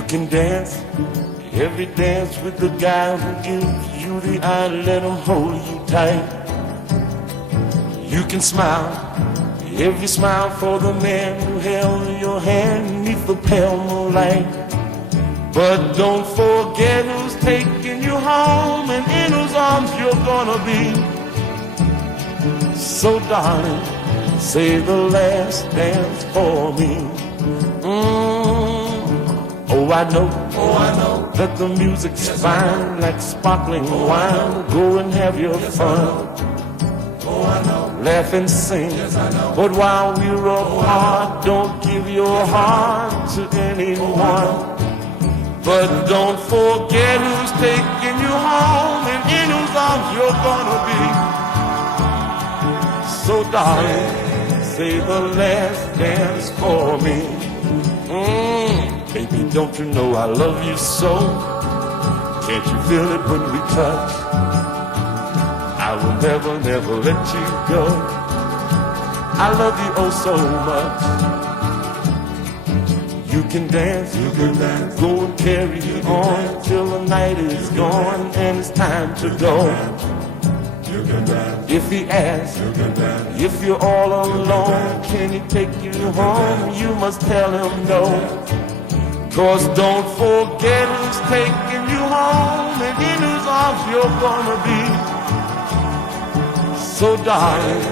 You can dance, every dance with the guy who gives you the eye, let him hold you tight. You can smile, every smile for the man who held your hand neath the pale moonlight. But don't forget who's taking you home and in whose arms you're gonna be. So darling, say the last dance for me. Oh, I know that the music's fine, like sparkling wine. Go and have your fun. Laugh and sing, but while we're apart, don't give your heart to anyone. But don't forget who's taking you home and in whose arms you're gonna be. So darling, say the last dance for me. Baby, don't you know I love you so? Can't you feel it when we touch? I will never, never let you go. I love you oh so much. You can dance, go and carry on till the night is gone and it's time to go. If he asks, if you're all alone, can he take you home? You must tell him no. 'Cause don't forget who's taking you home and in whose arms you're gonna be. So darling,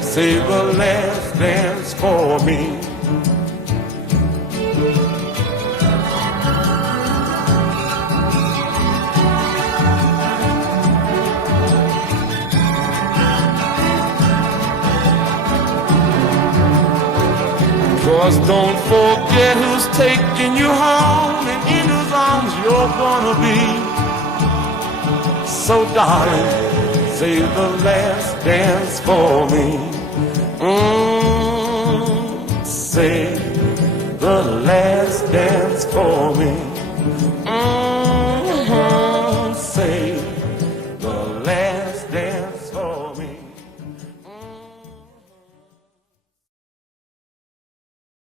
say the last dance for me. Cause don't forget who's taking you home and in whose arms you're gonna be. So darling, say the last dance for me. Say the last dance for me.